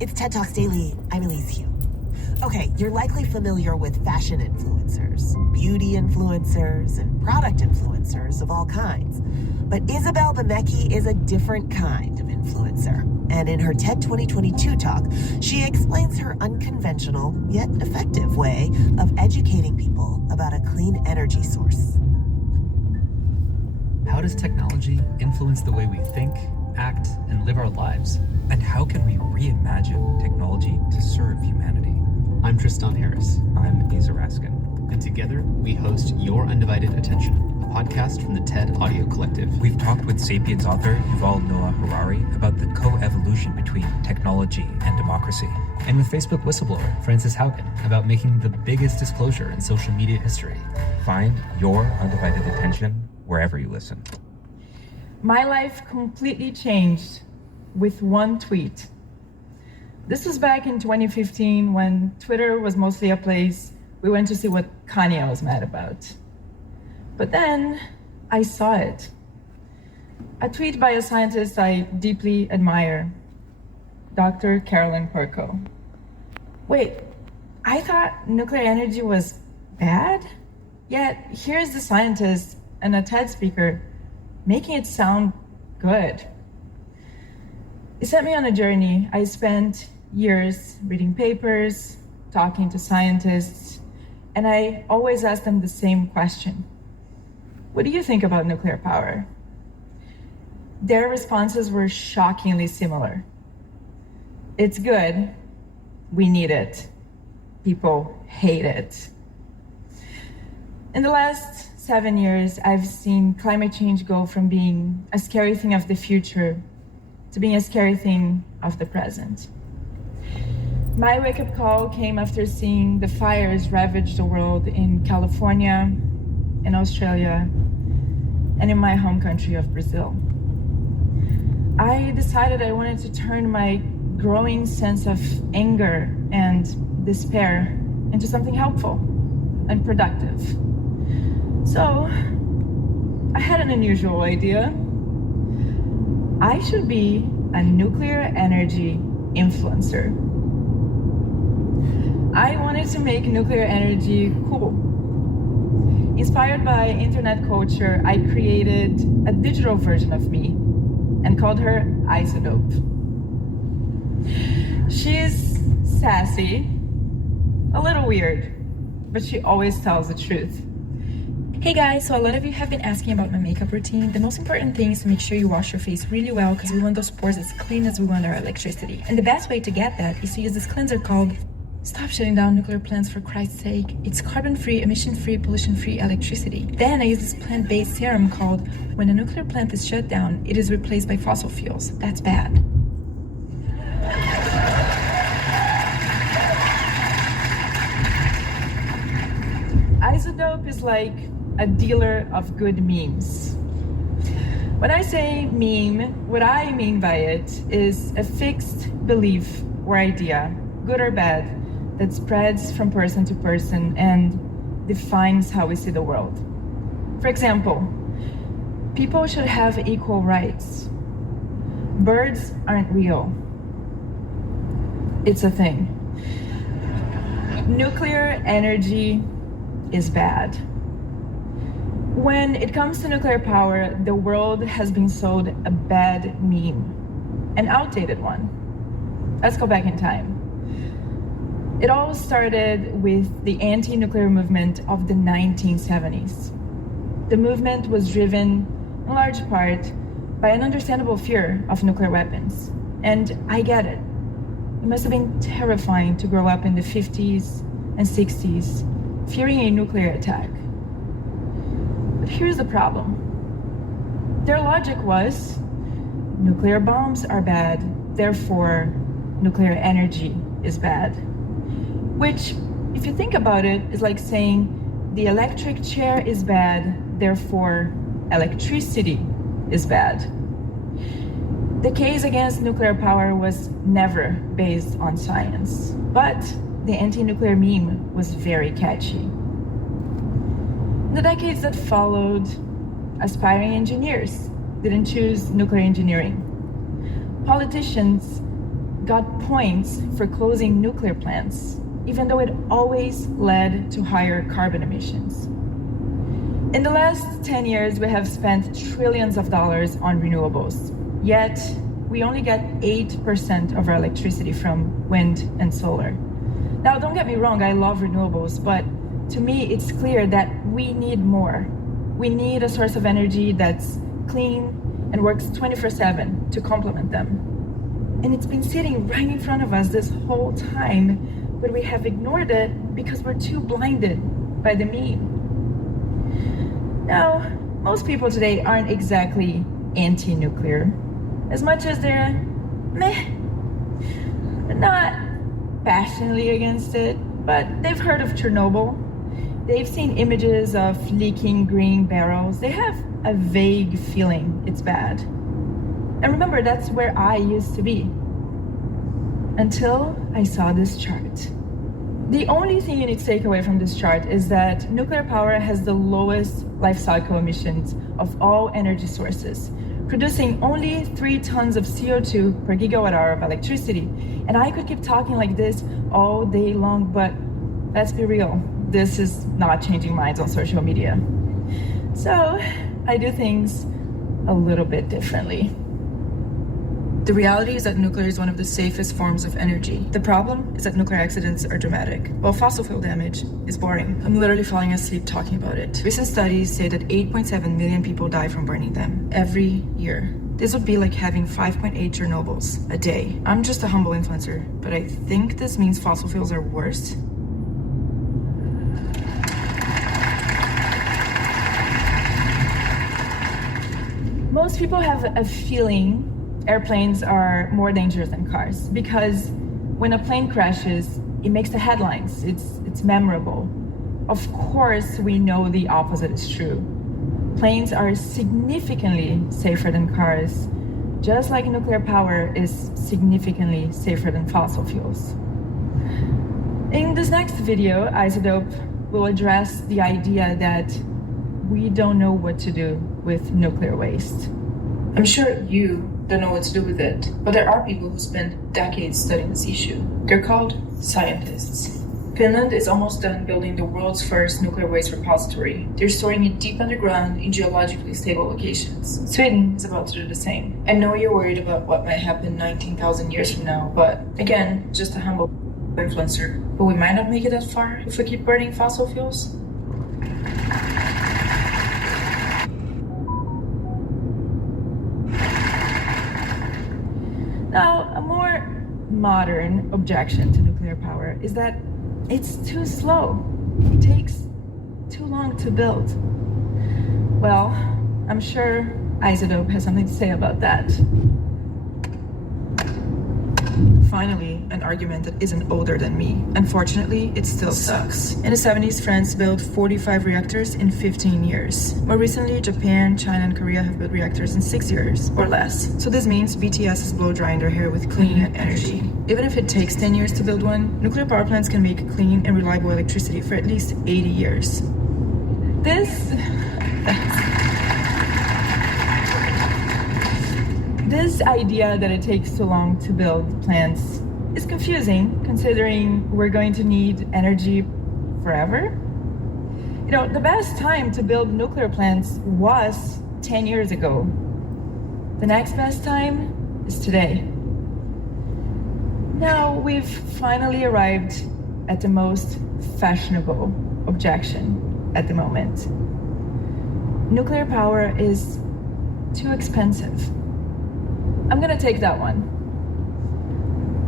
It's TED Talks Daily. I'm Elise Hu. Okay, you're likely familiar with fashion influencers, beauty influencers, and product influencers of all kinds. But Isabel Bemeki is a different kind of influencer. And in her TED 2022 talk, she explains her unconventional, yet effective way of educating people about a clean energy source. How does technology influence the way we think, act, and live our lives? And how can we reimagine technology to serve humanity? I'm Tristan Harris. I'm Asa Raskin. And together, we host Your Undivided Attention, a podcast from the TED Audio Collective. We've talked with Sapiens author Yuval Noah Harari about the co-evolution between technology and democracy. And with Facebook whistleblower Frances Haugen about making the biggest disclosure in social media history. Find Your Undivided Attention wherever you listen. My life completely changed with one tweet. This was back in 2015 when Twitter was mostly a place we went to see what Kanye was mad about. But then I saw it. A tweet by a scientist I deeply admire, Dr. Carolyn Porco. Wait, I thought nuclear energy was bad? Yet here's the scientist and a TED speaker making it sound good. It sent me on a journey. I spent years reading papers, talking to scientists, and I always asked them the same question. What do you think about nuclear power? Their responses were shockingly similar. It's good. We need it. People hate it. In the last 7 years, I've seen climate change go from being a scary thing of the future to being a scary thing of the present. My wake-up call came after seeing the fires ravage the world in California, in Australia, and in my home country of Brazil. I decided I wanted to turn my growing sense of anger and despair into something helpful and productive. So, I had an unusual idea. I should be a nuclear energy influencer. I wanted to make nuclear energy cool. Inspired by internet culture, I created a digital version of me and called her Isodope. She is sassy, a little weird, but she always tells the truth. Hey guys, so a lot of you have been asking about my makeup routine. The most important thing is to make sure you wash your face really well because we want those pores as clean as we want our electricity. And the best way to get that is to use this cleanser called Stop Shutting Down Nuclear Plants for Christ's Sake. It's carbon-free, emission-free, pollution-free electricity. Then I use this plant-based serum called When a Nuclear Plant is Shut Down, It is Replaced by Fossil Fuels. That's bad. Isodope is like a dealer of good memes. When I say meme, what I mean by it is a fixed belief or idea, good or bad, that spreads from person to person and defines how we see the world. For example, people should have equal rights. Birds aren't real. It's a thing. Nuclear energy is bad. When it comes to nuclear power, the world has been sold a bad meme, an outdated one. Let's go back in time. It all started with the anti-nuclear movement of the 1970s. The movement was driven in large part by an understandable fear of nuclear weapons. And I get it. It must have been terrifying to grow up in the 50s and 60s, fearing a nuclear attack. But here's the problem. Their logic was, nuclear bombs are bad, therefore nuclear energy is bad. Which, if you think about it, is like saying the electric chair is bad, therefore electricity is bad. The case against nuclear power was never based on science, but the anti-nuclear meme was very catchy. In the decades that followed, aspiring engineers didn't choose nuclear engineering. Politicians got points for closing nuclear plants, even though it always led to higher carbon emissions. In the last 10 years, we have spent trillions of dollars on renewables, yet we only get 8% of our electricity from wind and solar. Now, don't get me wrong, I love renewables, but to me, it's clear that we need more. We need a source of energy that's clean and works 24/7 to complement them. And it's been sitting right in front of us this whole time, but we have ignored it because we're too blinded by the meme. Now, most people today aren't exactly anti-nuclear, as much as they're not passionately against it, but they've heard of Chernobyl. They've seen images of leaking green barrels. They have a vague feeling it's bad. And remember, that's where I used to be. Until I saw this chart. The only thing you need to take away from this chart is that nuclear power has the lowest life cycle emissions of all energy sources, producing only 3 tons of CO2 per gigawatt hour of electricity. And I could keep talking like this all day long, but let's be real, this is not changing minds on social media. So I do things a little bit differently. The reality is that nuclear is one of the safest forms of energy. The problem is that nuclear accidents are dramatic, while fossil fuel damage is boring. I'm literally falling asleep talking about it. Recent studies say that 8.7 million people die from burning them every year. This would be like having 5.8 Chernobyls a day. I'm just a humble influencer, but I think this means fossil fuels are worse. Most people have a feeling airplanes are more dangerous than cars because when a plane crashes, it makes the headlines. It's memorable. Of course, we know the opposite is true. Planes are significantly safer than cars, just like nuclear power is significantly safer than fossil fuels. In this next video, Isodope will address the idea that we don't know what to do with nuclear waste. I'm sure you don't know what to do with it, but there are people who spend decades studying this issue. They're called scientists. Finland is almost done building the world's first nuclear waste repository. They're storing it deep underground in geologically stable locations. Sweden is about to do the same. I know you're worried about what might happen 19,000 years from now, but again, just a humble influencer. But we might not make it that far if we keep burning fossil fuels. Now, a more modern objection to nuclear power is that it's too slow. It takes too long to build. Well, I'm sure Isodope has something to say about that. Finally, an argument that isn't older than me. Unfortunately, it still sucks. In the 70s, France built 45 reactors in 15 years. More recently, Japan, China, and Korea have built reactors in 6 years or less. So this means BTS is blow drying their hair with clean energy. Even if it takes 10 years to build one, nuclear power plants can make clean and reliable electricity for at least 80 years. This idea that it takes too long to build plants is confusing, considering we're going to need energy forever. You know, the best time to build nuclear plants was 10 years ago. The next best time is today. Now we've finally arrived at the most fashionable objection at the moment. Nuclear power is too expensive. I'm gonna take that one.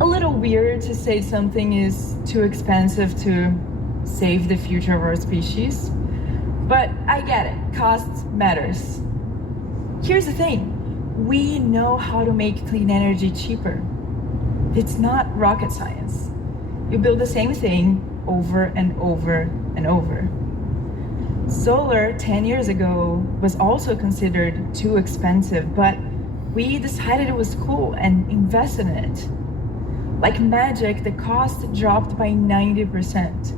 A little weird to say something is too expensive to save the future of our species, but I get it, cost matters. Here's the thing, we know how to make clean energy cheaper. It's not rocket science. You build the same thing over and over and over. Solar 10 years ago was also considered too expensive, but we decided it was cool and invested in it. Like magic, the cost dropped by 90%.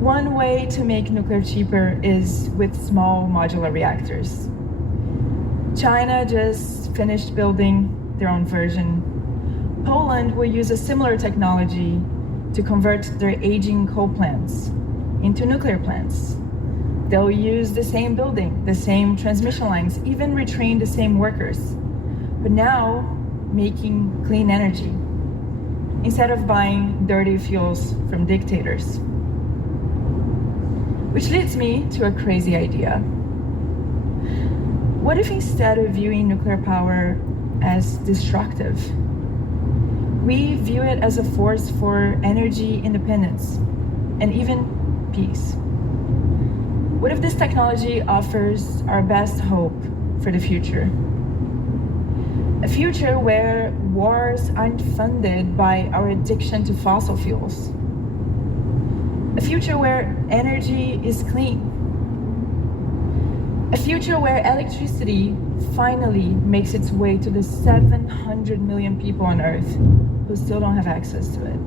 One way to make nuclear cheaper is with small modular reactors. China just finished building their own version. Poland will use a similar technology to convert their aging coal plants into nuclear plants. They'll use the same building, the same transmission lines, even retrain the same workers, but now making clean energy instead of buying dirty fuels from dictators. Which leads me to a crazy idea. What if instead of viewing nuclear power as destructive, we view it as a force for energy independence and even peace? What if this technology offers our best hope for the future? A future where wars aren't funded by our addiction to fossil fuels. A future where energy is clean. A future where electricity finally makes its way to the 700 million people on Earth who still don't have access to it.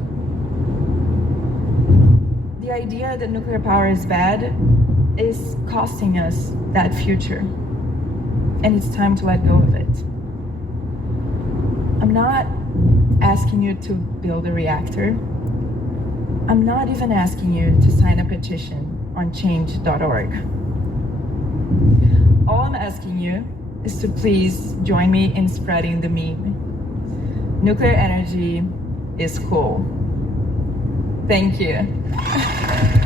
The idea that nuclear power is bad is costing us that future, and it's time to let go of it. I'm not asking you to build a reactor. I'm not even asking you to sign a petition on change.org. All I'm asking you is to please join me in spreading the meme. Nuclear energy is cool. Thank you.